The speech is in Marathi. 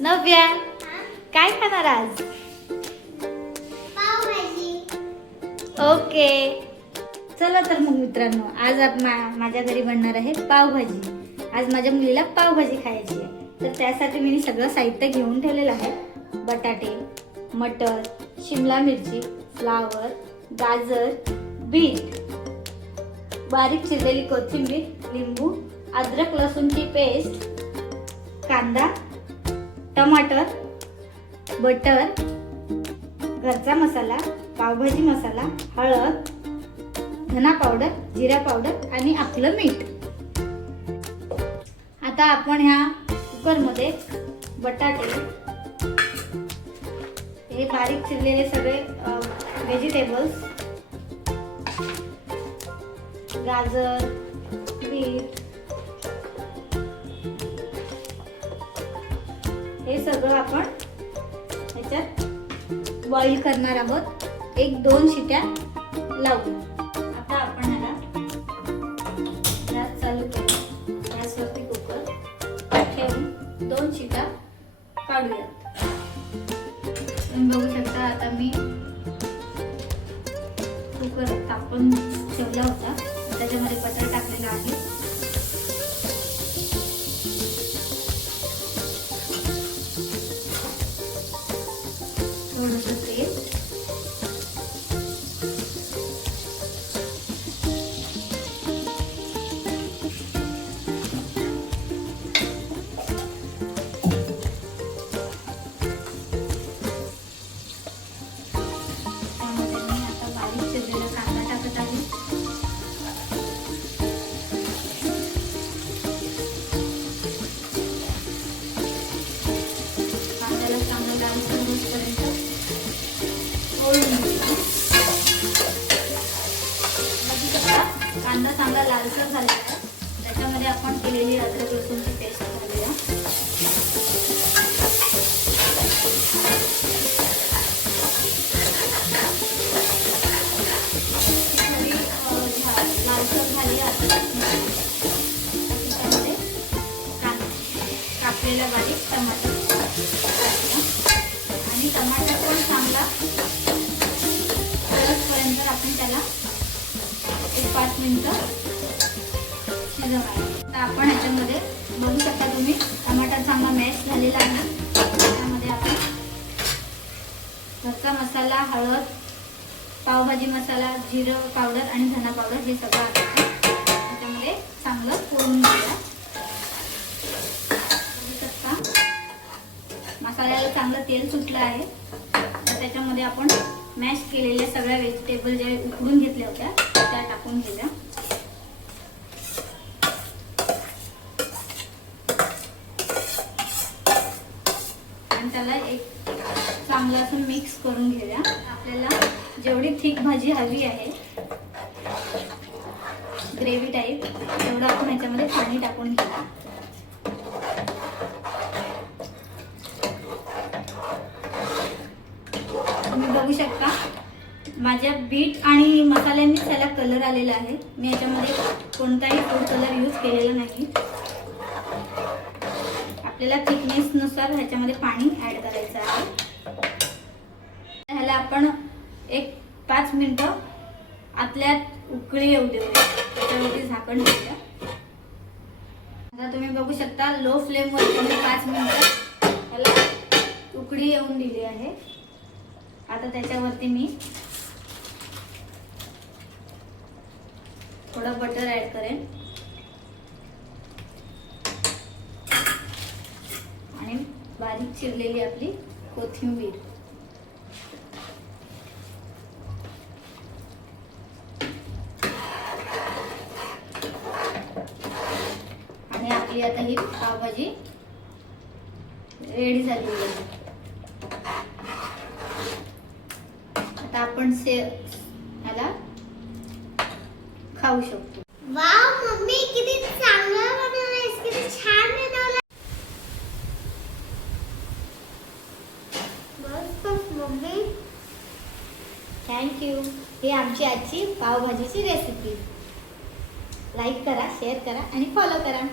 नव्या काय खाणार आज? पावभाजी. ओके चला तर मग मित्रांनो, आज माझ्या घरी बनणार आहे पावभाजी. आज माझ्या मुलीला पावभाजी खायची आहे, तर त्यासाठी मी सगळं साहित्य घेऊन ठेवलेलं आहे. बटाटे, मटर, शिमला मिरची, फ्लावर, गाजर, बीट, बारीक चिरलेली कोथिंबीर, लिंबू, अद्रक लसूणची पेस्ट, कांदा, टमाटर, बटर, घरचा मसाला, पावभाजी मसाला, हळद, धना पावडर, जिरा पावडर आणि आपलं मीठ. आता आपण ह्या कुकरमध्ये बटाटे, हे बारीक चिरलेले सगळे व्हेजिटेबल्स, गाजर, बीट, हे सगळं आपण ह्याच्यात बॉईल करणार आहोत. 1-2 शिट्या लावू. आता आपण ह्याला गॅस चालू करू. गॅसवरती कुकर ठेवून 2 शिट्या काढूयात. तुम्ही बघू शकता आता मी कुकर तापवून ठेवला होता, त्याच्यामध्ये बटर टाकलेला आहे. थोडंसं तेल, त्यामध्ये मी आता बारीक चिरलेला कांदा टाकत आहे. कांद्याला चांगलं लालसर होईपर्यंत कांदा चांगला लालसर झालेला आहे. त्याच्यामध्ये आपण केलेली अद्रक लसूणची पेस्ट घालूया. लालसर झाली आहे. त्याच्यामध्ये कापलेला बारीक टमाटर आणि टमाटर पण चांगला परतपर्यंत आपण त्याला 1-5 मिनिटं शिजवायचं. तर आपण ह्याच्यामध्ये बघू शकता तुम्ही, टमाटर चांगला मॅश झालेला आहे. त्यामध्ये आपण घरचा मसाला, हळद, पावभाजी मसाला, जिरं पावडर आणि धना पावडर हे सगळं आपण त्याच्यामध्ये चांगलं करून घेऊया. बघू शकता मसाल्याला चांगलं तेल सुटलं आहे. तर त्याच्यामध्ये आपण मॅश केलेल्या सगळ्या व्हेजिटेबल ज्या उकडून घेतल्या होत्या त्या टाकून घेऊया. आणि त्याला एक चांगलं असं मिक्स करून घेऊया. आपल्याला जेवढी थिक भाजी हवी आहे, ग्रेव्ही टाईप, तेवढं आपण ह्याच्यामध्ये पाणी टाकून घेऊया. तुम्ही बघू शकता माझ्या बीट आणि मसाल्यांनी त्याला कलर आलेला आहे. मी याच्यामध्ये कोणताही फूड कलर यूज केलेला नाही. आपल्याला थिकनेस नुसार ह्याच्यामध्ये पाणी ऍड करायचं आहे. ह्याला आपण 1-5 मिनिटं आतल्यात उकळी येऊ देऊया. त्याच्यावरती झाकण ठेवूया. आता तुम्ही बघू शकता लो फ्लेमवर 5 मिनिटं ह्याला उकळी येऊन दिली आहे. आता त्याच्यावरती मी थोडं बटर ऍड करेन आणि बारीक चिरलेली आपली कोथिंबीर. आणि आपली आता ही पावभाजी रेडी झालेली आहे. आता आपण ह्याला खाऊ शकतो. वाव मम्मी, किती चांगलं बनवलंयस, किती छान बनवलं. बस मम्मी. थँक्यू. ही आमची आजची पावभाजीची रेसिपी. लाईक करा, शेअर करा आणि फॉलो करा.